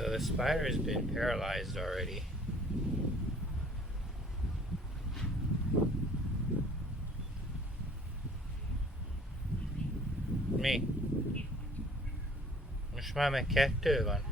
So the spider's been paralyzed already. Mi? Most már meg 2 van.